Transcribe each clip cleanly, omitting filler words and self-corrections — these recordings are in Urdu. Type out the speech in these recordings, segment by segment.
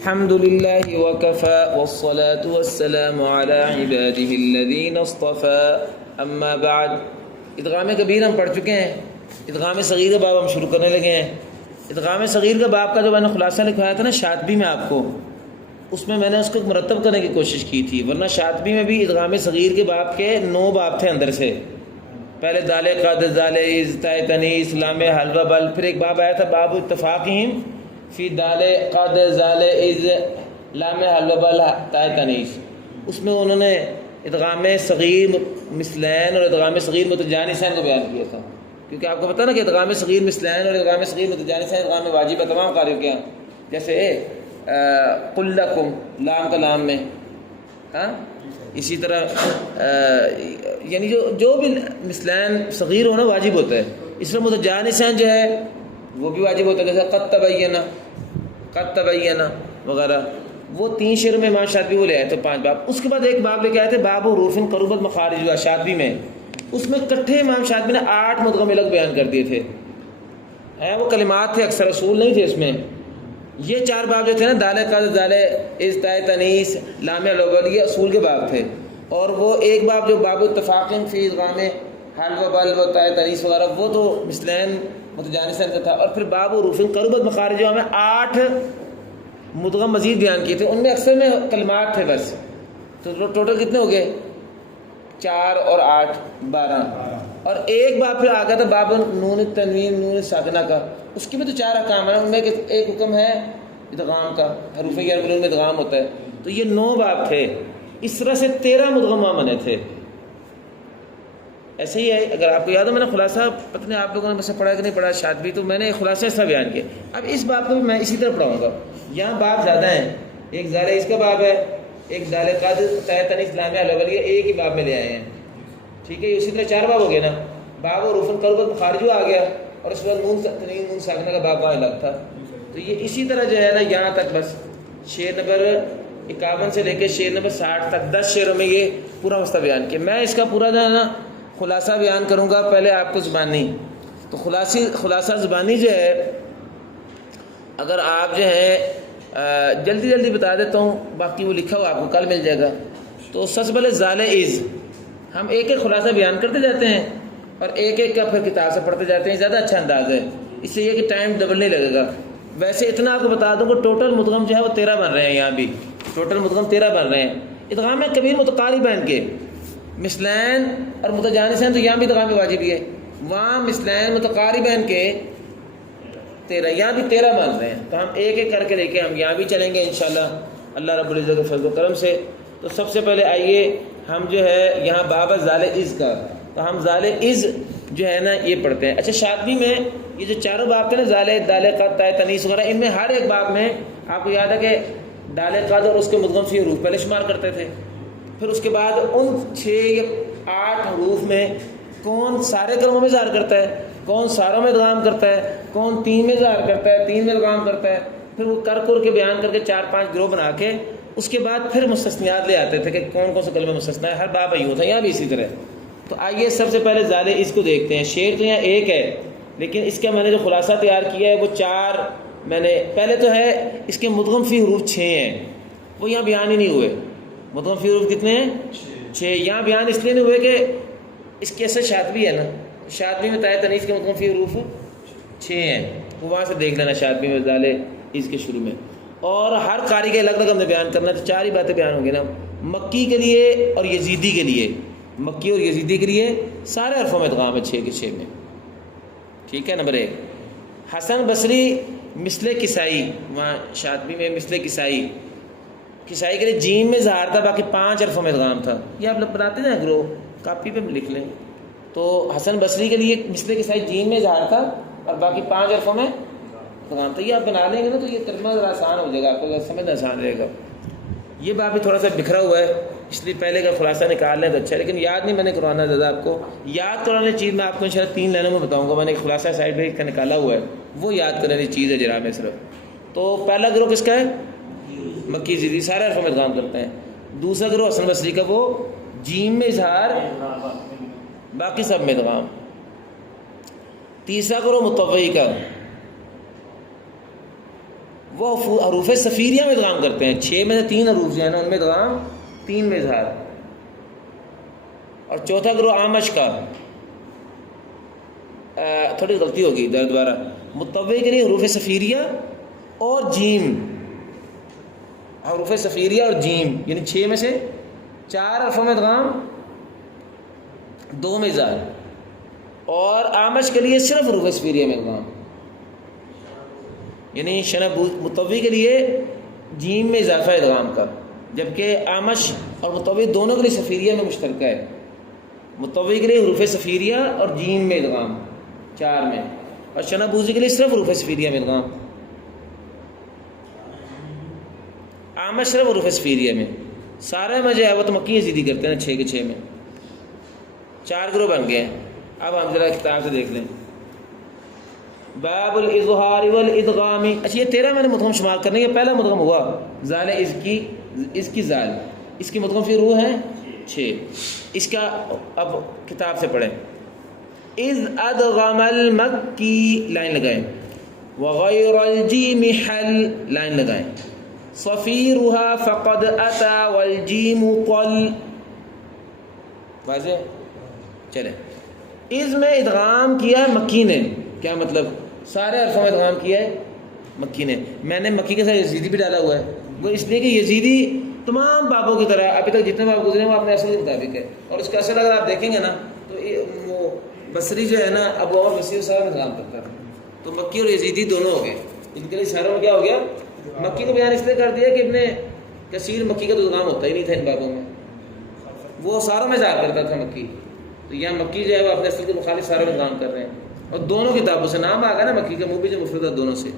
الحمد لله وكفى والصلاة والسلام على عباده الذين اصطفى اما بعد۔ ادغام کبیر ہم پڑھ چکے ہیں، ادغام صغیر کا باب ہم شروع کرنے لگے ہیں۔ ادغام صغیر کا باب کا جو میں نے خلاصہ لکھوایا تھا نا شاطبی میں آپ کو، اس میں نے اس کو مرتب کرنے کی کوشش کی تھی، ورنہ شاطبی میں بھی ادغام صغیر کے باب کے 9 باب تھے اندر سے۔ پہلے دال قد زال از تائے تنیس لام حلوہ بل، پھر ایک باب آیا تھا باب اتفاقہم فی دال قد زال از لام حلوہ بل تائے تنیس، اس میں انہوں نے ادغام صغیر مثلین اور ادغام صغیر متجانسین کو بیان کیا تھا، کیونکہ آپ کو پتہ نا کہ ادغام صغیر مثلین اور ادغام صغیر متجانسین ادغام واجب ہے تمام قاریوں کے ہیں، جیسے قل لکم لام کا لام میں، ہاں اسی طرح یعنی جو بھی مثلین صغیر ہونا واجب ہوتا ہے، اس میں متجانسین جو ہے وہ بھی واجب ہوتا ہے، جیسے قد تبینہ وغیرہ، وہ 3 شعر میں امام شاطبی وہ لے آئے تھے 5 باب۔ اس کے بعد ایک باب لے کے آئے تھے باب حروف قربت مخارج شاطبی میں، اس میں کٹھے امام شاطبی نے 8 مدغم الگ بیان کر دیے تھے، وہ کلمات تھے اکثر اصول نہیں تھے اس میں۔ یہ 4 باب جو تھے نا دال قد زال از تائے تنیس لام الاول، یہ اصول کے باب تھے، اور وہ ایک باب جو باب اتفاق فی ادغام حل و بل و تائے تنیس وغیرہ وہ تو مثلین متجانسین کا تھا، اور پھر باب حروف قربت مخارج میں 8 مدغم مزید بیان کیے تھے، ان میں اکثر میں کلمات تھے بس، تو ٹوٹل کتنے ہو گئے 4 اور 8 12، اور ایک باب پھر آ گیا تھا باب نون تنوین نون ساکنہ کا، اس کی بھی تو 4 احکام ہیں، ان میں ایک حکم ہے ادغام کا، حروف غیر میں ادغام ہوتا ہے، تو یہ 9 باب تھے، اس طرح سے 13 مدغمہ بنے تھے۔ ایسے ہی ہے، اگر آپ کو یاد ہو میں نے خلاصہ پتہ نہیں آپ لوگوں نے مجھ سے پڑھا کہ نہیں پڑھا شاطبی، تو میں نے خلاصہ ایسا بیان کیا۔ اب اس باب کو بھی میں اسی طرح پڑھاؤں گا، یہاں باب زیادہ ہیں، ایک زال اس کا باب ہے، ایک دال قد تائے تنیس لام الاول، یہ ایک ہی باب میں لے آئے ہیں، ٹھیک ہے، اسی طرح 4 باب ہو گئے نا، باب حروف قربت مخارج آ گیا، اور اس کے بعد نون تنوین نون ساکنہ کا باب وہاں الگ تھا، تو یہ اسی طرح جو ہے نا یہاں تک بس شعر نمبر 51 سے لے کے شعر نمبر 60 تک 10 شعروں میں یہ پورا مسئلہ بیان کیا۔ میں اس کا پورا جو ہے نا خلاصہ بیان کروں گا، پہلے آپ کو زبانی، تو خلاصہ زبانی جو ہے اگر آپ جو ہے جلدی بتا دیتا ہوں، باقی وہ لکھا ہوا آپ کو کل مل جائے گا۔ تو سب سے پہلے زال از، ہم ایک ایک خلاصہ بیان کرتے جاتے ہیں اور ایک ایک کا پھر کتاب سے پڑھتے جاتے ہیں، زیادہ اچھا انداز ہے، اس سے یہ کہ ٹائم ڈبل نہیں لگے گا۔ ویسے اتنا آپ کو بتا دوں کہ ٹوٹل مدغم جو ہے وہ 13 بن رہے ہیں، یہاں بھی ٹوٹل مدغم 13 بن رہے ہیں، ادغام کبیر متقاربین کے، مثلین اور متجانسین تو یہاں بھی ادغام واجب ہی ہے، وہاں مثلین متقاربین کے 13، یہاں بھی 13 بن رہے ہیں، تو ہم ایک ایک کر کے دیکھیں، ہم یہاں بھی چلیں گے انشاءاللہ اللہ رب العزت کے فضل و کرم سے۔ تو سب سے پہلے آئیے ہم جو ہے یہاں باب زال از کا، تو ہم زال از جو ہے نا یہ پڑھتے ہیں۔ اچھا شاطبی میں یہ جو 4 باب تھے نا دال قد تائے تنیس وغیرہ، ان میں ہر ایک باب میں آپ کو یاد ہے کہ دال قد اور اس کے مدغم فی حروف پہلے شمار کرتے تھے، پھر اس کے بعد ان 6 یا 8 حروف میں کون سارے کلموں میں اظہار کرتا ہے، کون ساروں میں ادغام کرتا ہے، کون 3 میں اظہار کرتا ہے، 3 میں ادغام کرتا ہے، پھر وہ کر کے بیان کر کے 4-5 گروہ بنا کے اس کے بعد پھر مستثنیات لے آتے تھے کہ کون سے کلمے مستثنا ہے، ہر باب یوں تھا، یہاں بھی اسی طرح۔ تو آئیے سب سے پہلے زال اس کو دیکھتے ہیں، شعر تو یہاں ایک ہے لیکن اس کا میں نے جو خلاصہ تیار کیا ہے وہ 4 میں نے، پہلے تو ہے اس کے مدغم فی حروف 6 ہیں، وہ یہاں بیان ہی نہیں ہوئے، مدغم فی حروف کتنے ہیں 6، یہاں بیان اس لیے نہیں ہوئے کہ اس کے اثر شاطبی ہے نا، شاطبی میں تائے تنیس کے مدغم فی حروف 6 ہیں، وہ وہاں سے دیکھ لینا شاطبی میں زال اس کے شروع میں، اور ہر قاری کے الگ الگ ہم نے بیان کرنا، تو 4 ہی باتیں بیان ہوں گی نا، مکی کے لیے اور یزیدی کے لیے، مکی اور یزیدی کے لیے سارے حرفوں میں ادغام ہے 6 کے 6 میں، ٹھیک ہے۔ نمبر 1 حسن بصری مثل کسائی، وہاں شاطبی میں مثل کسائی کے لیے جیم میں اظہار تھا، باقی 5 حرفوں میں ادغام تھا، یہ آپ لوگ بتاتے ہیں گرو کاپی پہ لکھ لیں، تو حسن بصری کے لیے مثل کسائی جیم میں اظہار تھا اور باقی 5 حرفوں میں ادغام تھا، یہ آپ بنا لیں گے نا تو یہ ترجمہ ذرا آسان ہو جائے گا، آپ کو سمجھنا آسان رہے گا۔ یہ باب بھی تھوڑا سا بکھرا ہوا ہے، اس لیے پہلے کا خلاصہ نکال لیں تو اچھا ہے، لیکن یاد نہیں میں نے کروانا زیادہ، آپ کو یاد کرانے چیز میں آپ کو انشاءاللہ 3 لائنوں میں بتاؤں گا، میں نے ایک خلاصہ سائڈ پہ کا نکالا ہوا ہے، وہ یاد کرنے کی چیز ہے جناب میں صرف۔ تو پہلا گروہ کس کا ہے؟ مکی یزیدی، سارے حرفوں میں ادغام کرتے ہیں۔ دوسرا گروہ حسن بصری کا، وہ جیم میں اظہار باقی سب میں ادغام۔ تیسرا گروہ مطوعی کا، وہ حروف صفیریہ میں ادغام کرتے ہیں. 6 میں سے 3 حروف جو ہیں نا ان میں ادغام، 3 میں اظہار. اور چوتھا گروہ اعمش کا، تھوڑی غلطی ہوگی دوبارہ، متوی کے لیے حروف صفیریہ اور جیم، حروف صفیریہ اور جیم، یعنی 6 میں سے 4 حرفوں میں ادغام، 2 میں اظہار. اور اعمش کے لیے صرف حروف صفیریہ میں ادغام، یعنی متوی کے لیے جیم میں اضافہ ادغام کا، جبکہ اعمش اور متوی دونوں کے لیے صفیریہ میں مشترکہ ہے. متوی کے لیے حروف صفیریہ اور جیم میں ادغام 4 میں، اور شنابوزی کے لیے صرف حروف صفیریہ میں ادغام. اعمش صرف حروف صفیریہ میں. سارے میں جو ہے وہ تو مکی یزیدی کرتے ہیں 6 کے 6 میں. 4 گروہ بن گئے ہیں. اب ہم ذرا کتاب سے دیکھ لیں. باب الاظہار والادغام. اچھا یہ 13 میں نے مدغم شمار کرنے کے، پہلا مدغم ہوا زال اس کی زال، اس کی مدغم فی روح ہے 6. اس کا اب کتاب سے پڑھیں. اذ ادغم المکی، لائن لگائیں. وغیر الجیم حل، لائن لگائیں. صفیرها فقد اتا والجیم طل. واضح؟ چلیں. اذ میں ادغام کیا ہے مکی نے، کیا مطلب؟ سارے حرفوں میں ادغام کیا ہے مکی نے. میں نے مکی کے ساتھ یزیدی بھی ڈالا ہوا ہے، وہ اس لیے کہ یزیدی تمام بابوں کی طرح ابھی تک جتنے باب گزرے ہیں وہ اپنے اصل کے مطابق ہے. اور اس کا اصل اگر آپ دیکھیں گے نا تو وہ بصری جو ہے نا ابو عمر بصری صاحب میں ادغام کرتا ہے. تو مکی اور یزیدی دونوں ہو گئے. ان کے لیے اشاروں میں کیا ہو گیا؟ مکی کو بیان اس لیے کر دیا کہ ابن کثیر مکی کا تو ادغام ہوتا ہی نہیں تھا ان بابوں میں، وہ ساروں میں اظہار کرتا تھا مکی. تو یہاں مکی جو ہے وہ اپنے اصل کے مخالف ساروں میں ادغام کر رہے ہیں. اور دونوں کتابوں سے نام آ گیا نا مکی کا، موبی جو مفرد ہے دونوں سے.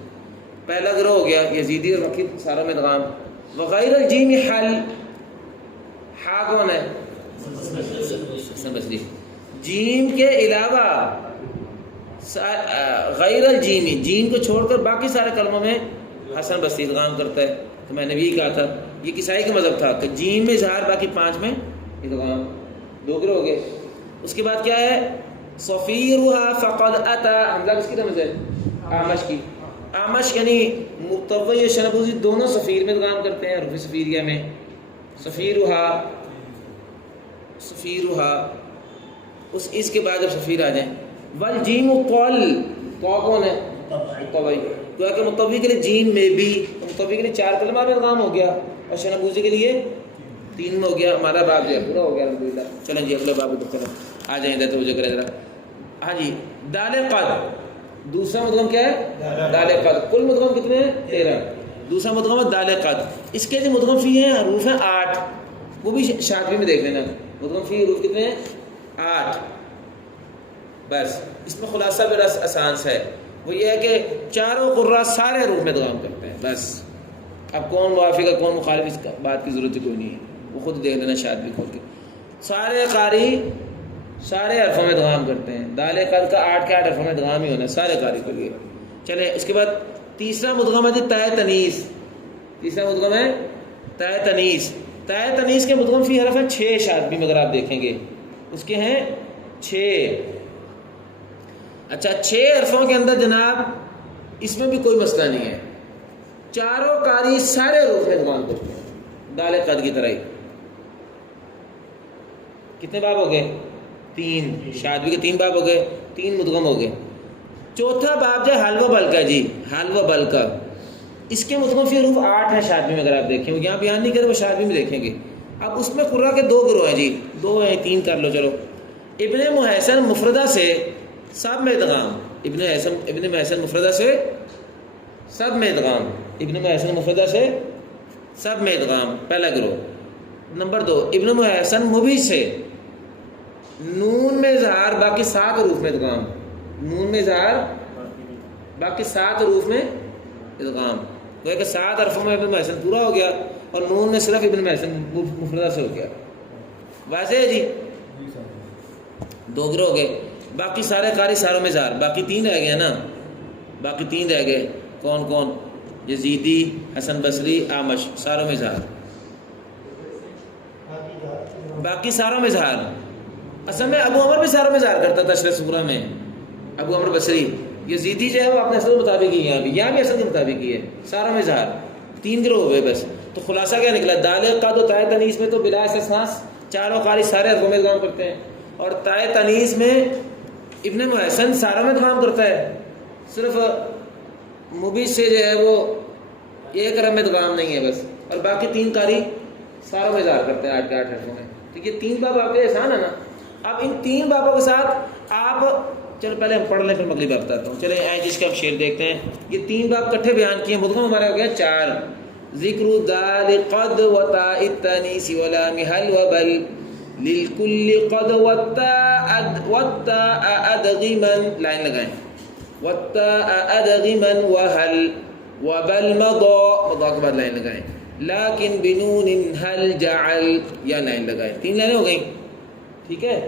پہلا گروہ ہو گیا یزیدی اور مکی ساروں میں ادغام. وغیر الجیم حل، ہا کون ہے؟ حسن بصری. جیم کے علاوہ غیر الجیمی، جیم کو چھوڑ کر باقی سارے کلموں میں حسن بصری ادغام کرتا ہے. تو میں نے بھی کہا تھا یہ کسائی کا مذہب تھا کہ جیم میں اظہار، باقی 5 میں ادغام. 2 گروہ ہو گئے. اس کے بعد کیا ہے؟ صفیرها فقد اتا، حمزہ کس کی رمز ہے؟ اعمش کی. اعمش یعنی متوی شنبوزی دونوں صفیر میں ادغام کرتے ہیں، حروف صفیریہ میں. صفیرها اس کے بعد جب صفیر آ جائیں. والجیم طل، تو کون ہے؟ متوی. تو کہ متوی کے لیے جیم میں بھی، متوی کے لیے 4 کلمہ میں ادغام ہو گیا اور شنبوزی کے لیے 3 میں ہو گیا. ہمارا باب جو ہے پورا ہو گیا الحمدللہ. چلیں جی اگلے باب کو چلیں، آ جائیں ادھر توجہ کریں ذرا. ہاں جی، دال قد دوسرا مدغم کیا ہے؟ دال قد. کل مدغم کتنے ہیں؟ 13. دوسرا مدغم ہے دال قد. اس کے جو مدغم فی ہیں حروف ہیں 8، وہ بھی شاطبی میں دیکھ لینا. مدغم فی حروف کتنے ہیں؟ 8. بس اس میں خلاصہ بڑا آسان سا ہے، وہ یہ ہے کہ چاروں قراء سارے حروف میں ادغام کرتے ہیں. بس اب کون موافق ہے کون مخالف، اس بات کی ضرورت کوئی نہیں ہے، وہ خود دیکھ لینا شاطبی کھول کے. سارے قاری سارے حرفوں میں ادغام کرتے ہیں. دال قد کا 8 کے 8 حرفوں میں ادغام ہی ہونا ہے سارے قاری کے لیے. چلے اس کے بعد تیسرا مدغم ہے تائے تنیس. تیسرا مدغم ہے تائے تنیس. تائے تنیس کے مدغم فی حرف ہیں 6 شاطبی میں، اگر آپ دیکھیں گے اس کے ہیں 6. اچھا 6 حرفوں کے اندر جناب اس میں بھی کوئی مسئلہ نہیں ہے، چاروں قاری سارے حروف میں ادغام کرتے ہیں دال قد کی طرح ہی. کتنے باب ہو گئے؟ 3. شاطبی کے 3 باب ہو گئے، 3 مدغم ہو گئے. چوتھا باب جو ہے حل و بل کا. جی حل و بل کا، اس کے مدغم فی حروف 8 ہے شاطبی میں. اگر آپ دیکھیں وہ یہاں بیان نہیں کرے، وہ شاطبی میں دیکھیں گے. اب اس میں قراء کے 2 گروہ ہیں. جی 2 ہیں، 3 کر لو. چلو ابن محسن مفردہ سے سب میں ادغام. ابن محسن مفردہ سے سب میں ادغام. ابن محسن مفردہ سے سب میں ادغام، پہلا گروہ. نمبر 2 ابن محسن مبی سے نون میں اظہار، باقی 7 حروف میں ادغام. نون میں اظہار، باقی 7 حروف میں ادغام. وہ کہ 7 حرفوں میں ابن محسن پورا ہو گیا اور نون میں صرف ابن محسن مفردہ سے ہو گیا. واضح ہے جی؟ 2 گروہ ہو گئے. باقی سارے قاری ساروں میں اظہار. باقی 3 رہ گئے نا، باقی 3 رہ گئے. کون کون؟ یزیدی، حسن بصری، اعمش، ساروں میں اظہار. باقی ساروں میں اظہار. اصل میں ابو عمر بھی ساروں میں اظہار کرتا تھا اشرف صغریٰ میں. ابو عمر بصری یزیدی جو ہے وہ اپنے اصل کے مطابق ہی یہاں بھی اصل کے مطابق ہی ہے، سارا میں اظہار، 3 گروہ ہوئے بس. تو خلاصہ کیا نکلا؟ دال قد و تائے تنیس میں تو بلا استثناء چاروں قاری سارے حرفوں میں ادغام کرتے ہیں، اور تائے تنیس میں ابن محسن ساروں میں ادغام کرتا ہے، صرف مبیش سے جو ہے وہ ایک حرف میں ادغام نہیں ہے بس، اور باقی 3 قاری ساروں میں اظہار کرتے ہیں 8 کے 8 حرفوں میں. تو یہ 3 باب آپ کے احسان ہے نا. اب ان 3 بابوں کے ساتھ آپ چلو پہلے ہم پڑھ لیں پھر مغرب باب بتاتا ہوں. چلیں آئے جس کے ہم شعر دیکھتے ہیں. یہ 3 باب کٹھے بیان کیے، مدغم ہمارے ہو گیا 4. ذکر دال قد و تاء التانیث ولام هل وبل للكل قد والتاء ادغما، لائن لگائیں، والتاء ادغما وهل وبل مضى، مضى کے بعد لائن لگائیں، لیکن بنون هل جعل، یا لائن لگائیں. 3 لائنیں ہو گئیں، ٹھیک ہے.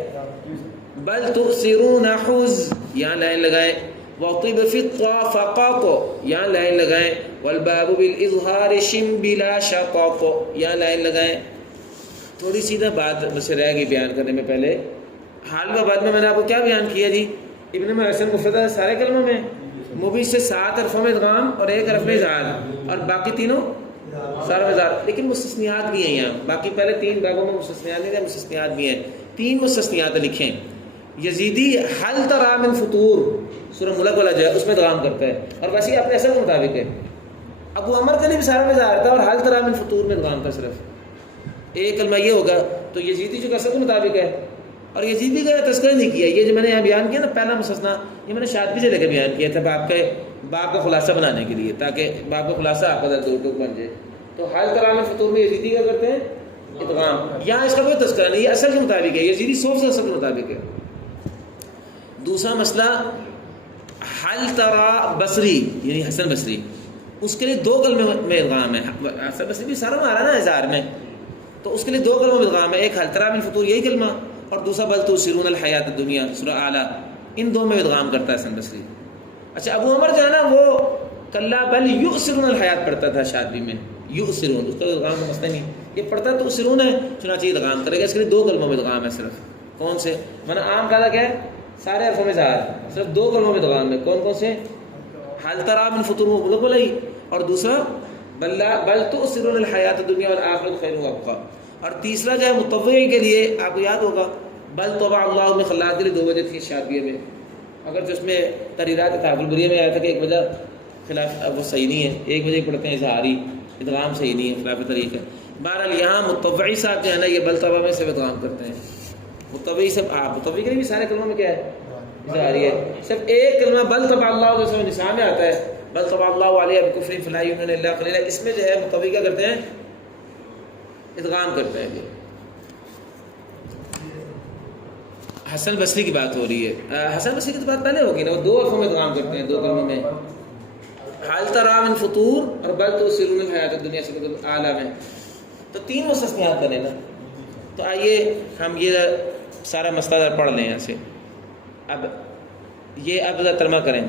بل تؤثرون حز، یہاں لائن لگائیں. وطب فی الطا فقط، یہاں لائن لگائیں. والباب بالاظہار شم بلا شقاق، یہاں لائن لگائیں. تھوڑی سی نا بات مجھ سے رہ گئی بیان کرنے میں. پہلے حال و بعد میں نے آپ کو کیا بیان کیا جی؟ ابن محسن مفردہ سارے کلموں میں، مبیش سے 7 حرفوں میں ادغام اور 1 حرف میں اظہار، اور باقی تینوں سارا میں اظہار. لیکن مستثنیات بھی ہیں یہاں، باقی پہلے 3 بابوں میں مستثنیات نہیں تھے، مستثنیات بھی ہیں. 3 مستثنیات لکھیں. یزیدی حل ترا من فطور، سورہ ملک والا جو ہے اس میں ادغام کرتا ہے، اور ویسے ہی اپنے اصل کے مطابق ہے. ابو عمر کے لیے بھی سارا میں اظہار تھا اور حل ترا من فطور میں ادغام تھا، صرف ایک کلمہ یہ ہوگا. تو یزیدی جو اصل کے مطابق ہے، اور یزیدی کا تذکرہ نہیں کیا. یہ جو میں نے یہاں بیان کیا نا پہلا مستثنا، یہ میں نے شاطبی سے لے کے بیان کیا تھا باپ کا خلاصہ بنانے کے لیے، تاکہ باپ کا خلاصہ آپ کا دو ٹوک بن جائے. تو حل ترا من فطور میں یزیدی کا کرتے ہیں ادغام، یہاں اس کا کوئی تذکرہ نہیں، یہ اصل کے مطابق ہے. یزیدی 100% اصل کے مطابق ہے. دوسرا مسئلہ حل ترا بصری، یعنی حسن بصری، اس کے لیے 2 کلمے میں ادغام ہے. حسن بصری بھی سارا میں آ رہا ہے نا اظہار میں، تو اس کے لیے 2 کلموں میں ادغام ہے. ایک حل ترا من فطور یہی کلمہ، اور دوسرا بل تؤثرون الحیات الدنیا سورہ اعلیٰ، ان 2 میں ادغام کرتا ہے حسن بصری. اچھا ابو عمر جو ہے نا وہ کلا بل یؤثرون الحیات پڑھتا تھا شاطبی میں، یؤثرون، اس کا ادغام کا مسئلہ نہیں. یہ پڑھتا تو تؤثرون ہے، چنانچہ ادغام کرے گا. اس کے لیے 2 کلموں میں ادغام ہے صرف. کون سے؟ میں نے عام کہا کیا ہے؟ سارے حرفوں میں اظہار، صرف 2 کلموں میں ادغام ہے. کون سے؟ حل ترا من فطور مطلق ولی، اور دوسرا بل تؤثرون الحیات الدنیا والآخرۃ خیر وابقیٰ. اور تیسرا جو ہے مطوع کے لیے آپ کو یاد ہوگا بل طبع اللہ میں خلاص کے لیے 2 وجہ تھی شاطبیہ میں، اگر جو اس میں تحریرات تحفظ البریہ میں آیا تھا کہ ایک وجہ خلاف وہ صحیح نہیں ہے، ایک وجہ پڑھتے ہیں اظہاری، ادغام صحیح نہیں ہے، خلاف طریق ہے. بہرحال یہاں مطوعی صاحب جو ہے نا یہ بل طبع میں سے ادغام کرتے ہیں. مطوعی سب مطوع کے لیے بھی سارے کلموں میں کیا ہے؟ اظہاری ہے. صرف ایک کلمہ بل طبع اللہ جو سورہ نساء میں آتا ہے، بل طبع اللہ علیہ بکفر فلا یؤمنون الا قلیلا، اس میں جو ہے مطوع کیا کرتے ہیں؟ ادغام کرتے ہیں. حسن بصری کی بات ہو رہی ہے. حسن بصری کی تو بات پہلے ہوگی نا، وہ 2 حرفوں میں ادغام کرتے ہیں 2 کلموں میں، حل ترا من فطور اور بل تؤثرون الحیات الدنیا سورۃ اعلیٰ میں. تو 3 مستثنیات بنے نا. تو آئیے ہم یہ سارا مسئلہ پڑھ لیں یہاں سے. اب ترجمہ کریں.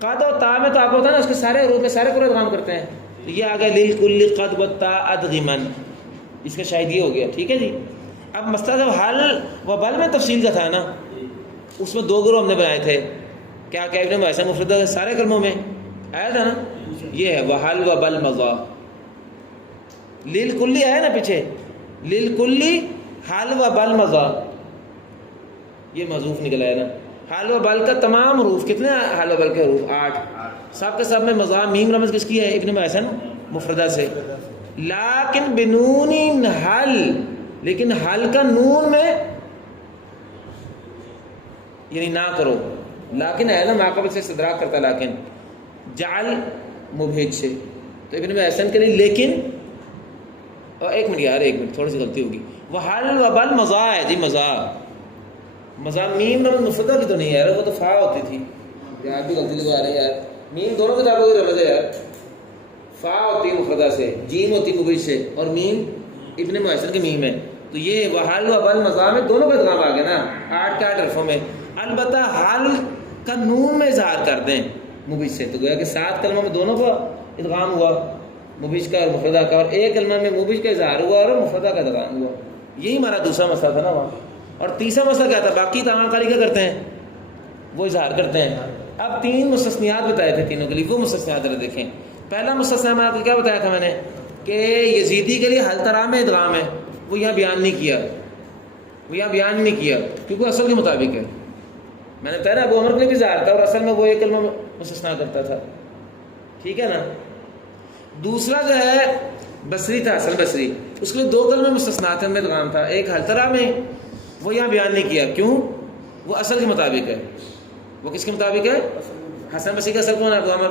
قد اور تا میں تو آپ کو ہوتا ہے نا اس کے سارے حروف میں سارے قرآن ادغام کرتے ہیں. تو یہ آ گیا للکل قد والتاء ادغما، اس کا شاید یہ ہو گیا. ٹھیک ہے جی. اب مسئلہ جب حل و بل میں تفصیل کا تھا نا، اس میں 2 گروہ ہم نے بنائے تھے. کیا ابن محسن مفردہ سارے کلموں میں آیا تھا نا، یہ ہے وحل و بل مضا. للکلی آیا نا پیچھے، للکلی حل و بل مضا، یہ محذوف نکلا ہے نا. حل و بل کا تمام حروف، کتنے حل و بل کے حروف؟ 8، سب کے سب میں مضا. میم رمز کس کی ہے؟ ابن محسن مفردہ سے. لیکن بنون حل، لیکن حل کا نون میں یعنی نہ کرو. لیکن ہے نا ماقبل سے استدراک کرتا، لیکن جعل مبہج سے. تو ابن محسن کے لیے لیکن، اور ایک منٹ تھوڑی سی غلطی ہوگی، وہ حل و بل مضا ہے جی. مضا میم رمز مفردہ کی تو نہیں ہے، وہ تو فا ہوتی تھی. یار بھی غلطی لگا رہے ہیں یار، میم دونوں کتابوں کی رمز ہے یار. فا ہوتی مفردہ سے، جیم ہوتی مبہج سے، اور میم ابن محسن کی میم ہے. تو یہ وحل و بل مضا میں دونوں کا ادغام آ گیا نا 8 کے 8 حرفوں میں. البتہ حل کا نون میں اظہار کر دیں مبہج سے، تو گویا کہ 7 کلموں میں دونوں کا ادغام ہوا، مبہج کا اور مفردہ کا، اور ایک کلمہ میں مبہج کا اظہار ہوا اور مفردہ کا ادغام ہوا. یہی ہمارا دوسرا مسئلہ تھا نا وہاں. اور تیسرا مسئلہ کیا تھا؟ باقی تمام قاری کیا کرتے ہیں؟ وہ اظہار کرتے ہیں. اب 3 مستثنیات بتائے تھے تینوں کے لیے، وہ مستثنیات ذرا دیکھیں. پہلا مستثنی میں آپ کو کیا بتایا تھا میں نے کہ یزیدی کے لیے حل ترا میں ادغام ہے، وہ یہاں بیان نہیں کیا، وہ یہاں بیان نہیں کیا کیونکہ اصل کے مطابق ہے. میں نے بتایا نا ابو عمر کے لیے بھی ظاہر تھا اور اصل میں وہ ایک کلمہ مستثنا کرتا تھا. ٹھیک ہے نا. دوسرا جو ہے بصری تھا، حسن بصری، اس کے لیے 2 کلمے مستثنا تھے، ان میں ادغام تھا. ایک حل ترا میں، وہ یہاں بیان نہیں کیا، کیوں؟ وہ اصل کے مطابق ہے. وہ کس کے مطابق ہے؟ حسن بصری کا اصل کون ہے؟ ابو عمر.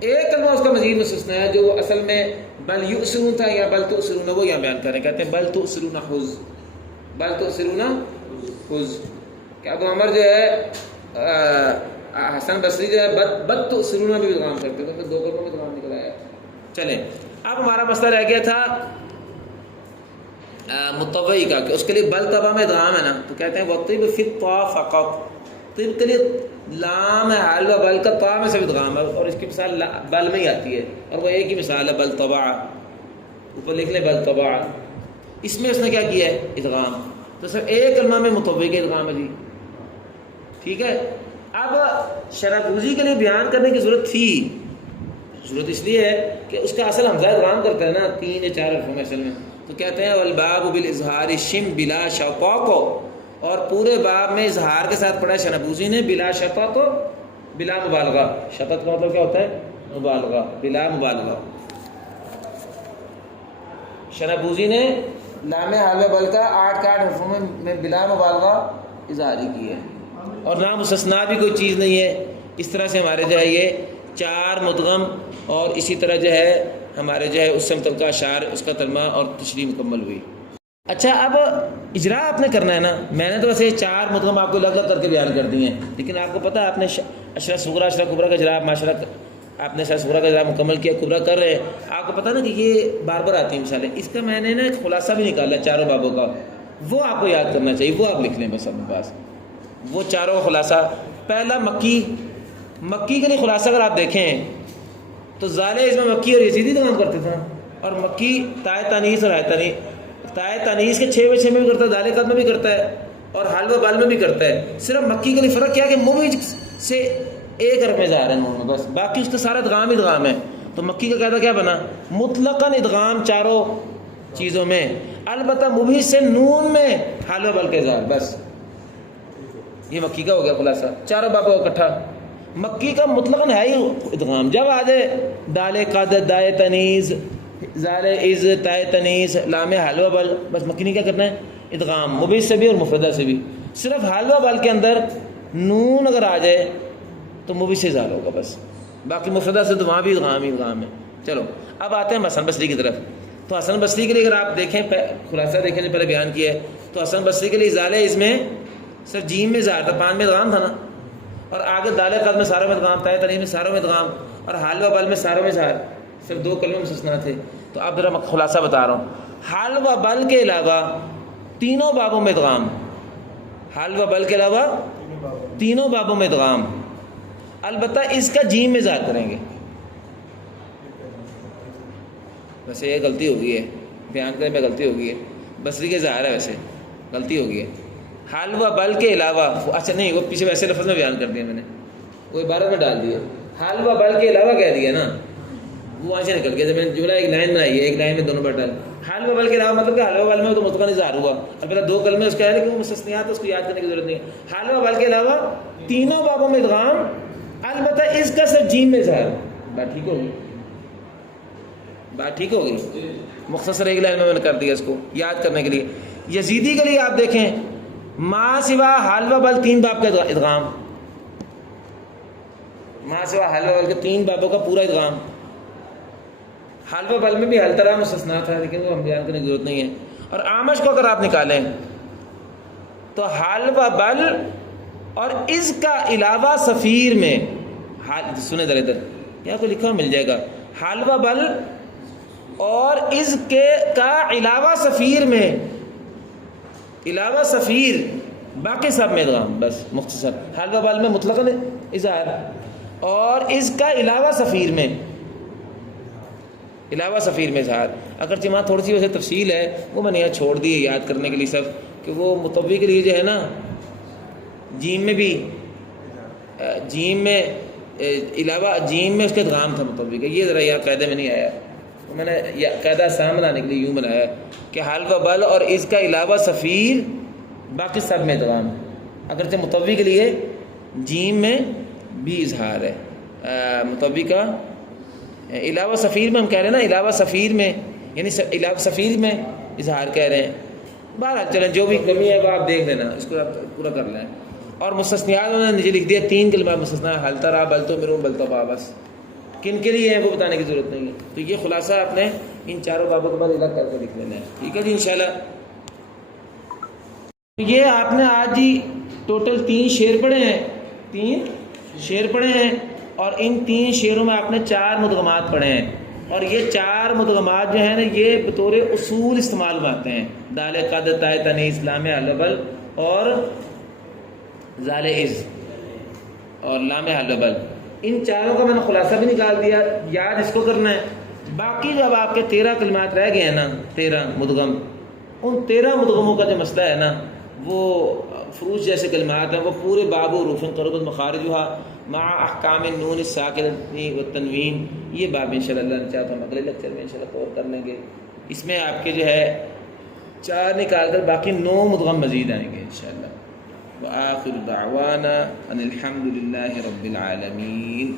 ایک کلمہ اس کا مزید مستثنا ہے جو اصل میں بل یؤسرون تھا یا بل تؤسرون، وہ یہاں بیان کر رہے ہیں، کہتے ہیں بل تؤسرون خذ، بل تؤسرون خذ. کہ ابو عمر جو ہے حسن بصری جو ہے بد تؤسرون بھی ادغام کرتے تھے، 2 کلموں میں ادغام نکل آیا. چلیں اب ہمارا مسئلہ رہ گیا تھا مطوعی کا، کہ اس کے لیے بل طبع میں ادغام ہے نا، تو کہتے ہیں وطیب فی الطا فقط، طب کے لیے لام ہے، حل و بل کا طا میں سے ادغام ہے، اور اس کی مثال بل میں ہی آتی ہے، اور وہ ایک ہی مثال ہے بل طبع. اوپر لکھ لیں بل طبع. اس میں اس نے کیا کیا ہے؟ ادغام. تو صرف ایک کلمہ میں مطوع کا ادغام ہے جی. ٹھیک ہے. اب شرابوزی کے لیے بیان کرنے کی ضرورت تھی، ضرورت اس لیے ہے کہ اس کا اصل حمزہ ادغام کرتا ہے نا 3 یا 4 حرفوں میں اصل میں. تو کہتے ہیں والباب بالاظہار شم بلا شقاق، اور پورے باب میں اظہار کے ساتھ پڑھا شنبوزی نے بلا شطط بلا مبالغہ. شطط کا مطلب کیا ہوتا ہے؟ مبالغہ، بلا مبالغہ. شنبوزی نے لام حال بل کا 8 کے 8 حرفوں میں بلا مبالغہ اظہاری کی ہے، اور نہ مستثنا بھی کوئی چیز نہیں ہے. اس طرح سے ہمارے جو ہے یہ 4 مدغم اور اسی طرح جو ہے ہمارے جو ہے اس سے متعلقہ اشعار، اس کا ترجمہ اور تشریح مکمل ہوئی. اچھا اب اجرا آپ نے کرنا ہے نا. میں نے تو ویسے 4 مدغم آپ کو الگ الگ کر کے بیان کر دیے ہیں، لیکن آپ کو پتہ ہے آپ نے اشرا صغرا اشرا کبرا کا اجرا ماشاء اللہ آپ نے اشرا صغرا کا اجرا مکمل کیا، کبرا کر رہے ہیں. آپ کو پتہ نا کہ یہ بار بار آتی ہیں مثالیں. اس کا میں نے نا ایک خلاصہ بھی نکالا 4 بابوں کا، وہ آپ کو یاد کرنا چاہیے، وہ آپ لکھ لیں بس اپنے پاس. وہ 4 کا خلاصہ پہلا مکی کے لیے خلاصہ اگر آپ دیکھیں تو زال اس میں مکی اور یزیدی ادغام کرتے تھے، اور مکی تائے تانیث اور تائے تانیث کے 6 میں بھی کرتا ہے، دال قد میں بھی کرتا ہے، اور حال و بال میں بھی کرتا ہے. صرف مکی کے لیے فرق کیا کہ مبہج سے ایک حرف میں اظہار ہے نون میں، بس باقی اس کا سارا ادغام ہے. تو مکی کا قاعدہ کیا بنا؟ مطلقاً ادغام 4 چیزوں میں، البتہ مبہج سے نون میں حال و بال کا اظہار. بس یہ مکی کا ہو گیا خلاصہ. 4 بابوں کا اکٹھا. مکی کا مطلقاً ہے ہی ادغام. جب آ جائے دال قد دائے تنیز زال از تائے تنیز لام حل و بل، بس مکی نے کیا کرنا ہے؟ ادغام، مبید سے بھی اور مفردہ سے بھی. صرف حل و بل کے اندر نون اگر آ جائے تو مبید سے اظہار ہوگا بس، باقی مفردہ سے تو وہاں بھی ادغام ہی ادغام ہے. چلو اب آتے ہیں حسن بصری کی طرف. تو حسن بصری کے لیے اگر آپ دیکھیں خلاصہ دیکھیں جو پہلے بیان کیا ہے، تو حسن بصری کے لیے زال اس میں صرف جیم میں اظہار تھا، 5 میں ادغام تھا نا، اور آگے دال قد میں ساروں میں ادغام، تائے تنیز میں ساروں میں ادغام، اور حال و بل میں ساروں میں اظہار. صرف 2 کلمے مستثنا تھے. تو اب ذرا میں خلاصہ بتا رہا ہوں. حال و بل کے علاوہ تینوں بابوں میں ادغام، حال و بل کے علاوہ تینوں بابوں میں ادغام، البتہ اس کا جیم میں اظہار کریں گے. ویسے یہ غلطی ہو گئی ہے، بیان کرنے میں غلطی ہو گئی ہے. بصری کے اظہار ہے، ویسے غلطی ہو گئی ہے. حال و بل کے علاوہ، اچھا نہیں وہ پیچھے ویسے لفظ میں بیان کر دیا میں نے، وہ عبارت میں ڈال دیا. حال و بل کے علاوہ کہہ دیا نا، وہ وہاں سے نکل گیا. جب میں نے جملہ ایک لائن بنائی ہے، ایک لائن میں دونوں بار ڈال. حال و بل کے علاوہ مطلب کہ حال و بل میں تو مطلقاً اظہار ہوا، البتہ 2 کلمے اس کا ہے لیکن وہ مستثنیات ہے، اس کو یاد کرنے کی ضرورت نہیں ہے. حال و بل کے علاوہ تینوں بابوں میں ادغام، البتہ اس کا صرف جیم میں اظہار. بات ٹھیک ہوگی؟ بات ٹھیک ہوگی؟ مختصر ایک لائن میں نے کر دیا اس کو یاد کرنے کے لیے. یزیدی کے لیے آپ دیکھیں ما سوا حال و بل 3 باب کا ادغام، ما سوا حال و بل کے 3 بابوں کا پورا ادغام. حال و بل میں بھی حل طرح مستثنا تھا لیکن وہ ہم بیان کرنے کی ضرورت نہیں ہے. اور آمش کو اگر آپ نکالیں تو حال و بل اور اس کا علاوہ سفیر میں، سنیں در ادھر کیا کو لکھا مل جائے گا، حال و بل اور اس کے کا علاوہ سفیر میں، علاوہ سفیر باقی سب میں ادغام. بس مختصر حال و بل میں مطلقاً اظہار، اور اس کا علاوہ سفیر میں، علاوہ سفیر میں اظہار. اگرچہ وہاں تھوڑی سی ویسے تفصیل ہے، وہ میں نے یہاں چھوڑ دی ہے یاد کرنے کے لیے سب، کہ وہ مطوی کے لیے جو ہے نا جیم میں بھی جیم میں علاوہ جیم میں اس کے ادغام تھا مطلب یہ ذرا یہاں قاعدے میں نہیں آیا، تو میں نے یہ قاعدہ آسان بنانے کے لیے یوں بنایا کہ حل و بل اور اس کا علاوہ صفیر باقی سب میں ادغام ہے، اگرچہ مطوی کے لیے جیم میں بھی اظہار ہے، مطوی کا علاوہ صفیر میں ہم کہہ رہے ہیں نا، علاوہ صفیر میں یعنی علاوہ صفیر میں اظہار کہہ رہے ہیں۔ بہرحال چلیں جو بھی کمی ہے وہ آپ دیکھ لینا، اس کو آپ پورا کر لیں۔ اور مستثنیات انہوں نے نیچے لکھ دیا 3 کلمات مستثنا، حل ترا بل تو مرون بل تو با، بس کن کے لیے ہے وہ بتانے کی ضرورت نہیں ہے۔ تو یہ خلاصہ آپ نے ان چاروں بابوں کے بعد الگ کر کے لکھ لینا ہے، ٹھیک ہے جی انشاءاللہ۔ یہ آپ نے آج جی ٹوٹل 3 شعر پڑھے ہیں، 3 شعر پڑھے ہیں، اور ان 3 شعروں میں آپ نے 4 مدغمات پڑھے ہیں، اور یہ 4 مدغمات جو ہیں نا یہ بطور اصول استعمال میں آتے ہیں، دال قد تائے تنیس لام حلبل اور زال از اور لام حلبل، ان چاروں کا میں نے خلاصہ بھی نکال دیا، یاد اس کو کرنا ہے۔ باقی جب آپ کے 13 کلمات رہ گئے ہیں نا، 13 مدغم، ان 13 مدغموں کا جو مسئلہ ہے نا وہ فروج جیسے کلمات ہیں، وہ پورے باب و روفن قربت مخارجہ مع احکام النون الساکنۃ والتنوین، یہ باب انشاءاللہ اللہ چاہتا ہوں اگلے لیکچر میں انشاءاللہ کور کر لیں گے۔ اس میں آپ کے جو ہے 4 نکال کر باقی 9 مدغم مزید آئیں گے انشاءاللہ۔ وآخر دعوانا ان الحمد للہ رب العالمین۔